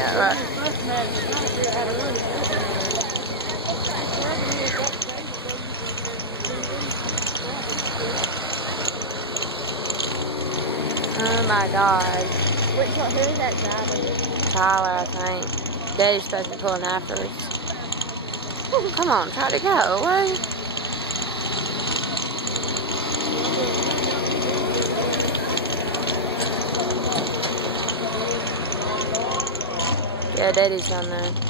Yeah, right. Oh my God. Who is that driver? Tyler, I think. Daddy's supposed to be pulling after us. Come on, try to go away. Yeah, Daddy's down there.